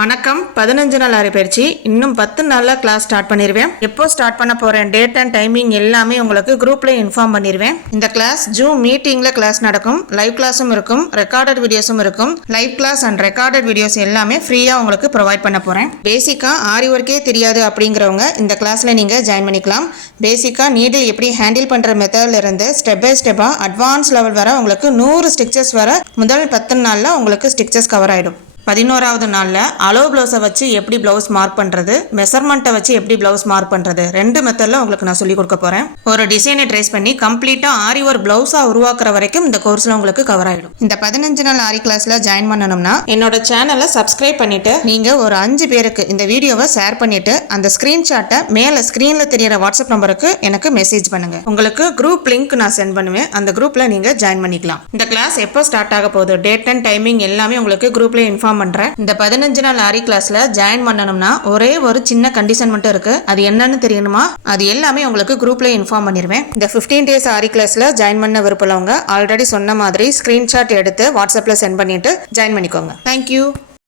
வணக்கம். 15 நாள் ஆரி பயிற்சி இன்னும் 10 நாளில் கிளாஸ் ஸ்டார்ட் பண்ணிடுவேன். எப்போ ஸ்டார்ட் பண்ண போகிறேன், டேட் அண்ட் டைமிங் எல்லாமே உங்களுக்கு குரூப்பில் இன்ஃபார்ம் பண்ணிடுவேன். இந்த கிளாஸ் ஜூம் மீட்டிங்கில் கிளாஸ் நடக்கும். லைவ் கிளாஸும் இருக்கும், ரெக்கார்டட் வீடியோஸும் இருக்கும். Live class and recorded videos எல்லாமே ஃப்ரீயாக உங்களுக்கு ப்ரொவைட் பண்ண போகிறேன். பேசிக்காக ஆரி ஒர்க்கே தெரியாது அப்படிங்கிறவங்க இந்த கிளாஸில் நீங்கள் ஜாயின் பண்ணிக்கலாம். பேசிக்காக நீடில் எப்படி ஹேண்டில் பண்ணுற மெத்தடில் இருந்து ஸ்டெப் பை ஸ்டெப்பாக அட்வான்ஸ் லெவல் வர உங்களுக்கு 100 ஸ்டிச்சஸ் வர முதல் 10 நாளில் உங்களுக்கு ஸ்டிச்சஸ் கவர் ஆகிடும். 11வது நாளில் அலோ ப்ளவுஸை வச்சு எப்படி ப்ளவுஸ் மார்க் பண்ணுறது, மெஷர்மெண்ட்டை வச்சு எப்படி ப்ளவுஸ் மார்க் பண்ணுறது, 2 மெத்தடில் உங்களுக்கு நான் சொல்லிக் கொடுக்க போகிறேன். ஒரு டிசைனை ட்ரேஸ் பண்ணி கம்ப்ளீட்டாக ஆரி ஒரு ப்ளவுஸாக உருவாக்குற வரைக்கும் இந்த கோர்ஸில் உங்களுக்கு கவர் ஆகிடும். இந்த 15 நாள் ஆரி கிளாஸில் ஜாயின் பண்ணணும்னா என்னோட சேனலை சப்ஸ்கிரைப் பண்ணிவிட்டு நீங்கள் ஒரு 5 பேருக்கு இந்த வீடியோவை ஷேர் பண்ணிவிட்டு அந்த ஸ்க்ரீன்ஷாட்டை மேலே ஸ்க்ரீனில் தெரியிற வாட்ஸ்அப் நம்பருக்கு எனக்கு மெசேஜ் பண்ணுங்கள். உங்களுக்கு குரூப் லிங்க் நான் சென்ட் பண்ணுவேன். அந்த குரூப்பில் நீங்கள் ஜாயின் பண்ணிக்கலாம். இந்த கிளாஸ் எப்போ ஸ்டார்ட் ஆக போகுது, டேட் அண்ட் டைமிங் எல்லாமே உங்களுக்கு குரூப்ல இன்ஃபார்ம் பண்றேன். இந்த 15 நாள் ஆரி கிளாஸ்ல ஜாயின் பண்ணணும்னா ஒரே ஒரு சின்ன கண்டிஷன் மட்டும் இருக்கு. அது என்னன்னு தெரியணுமா, அது எல்லாமே உங்களுக்கு குரூப்ல இன்ஃபார்ம் பண்ணிடுவேன். இந்த 15 டேஸ் ஆரி கிளாஸ்ல ஜாயின் பண்ண விருப்பம் ஆல்ரெடி சொன்ன மாதிரி ஸ்கிரீன்ஷாட் எடுத்து வாட்ஸ்அப்ல சென்ட் பண்ணிட்டு ஜாயின் பண்ணிக்கோங்க. தேங்க்யூ.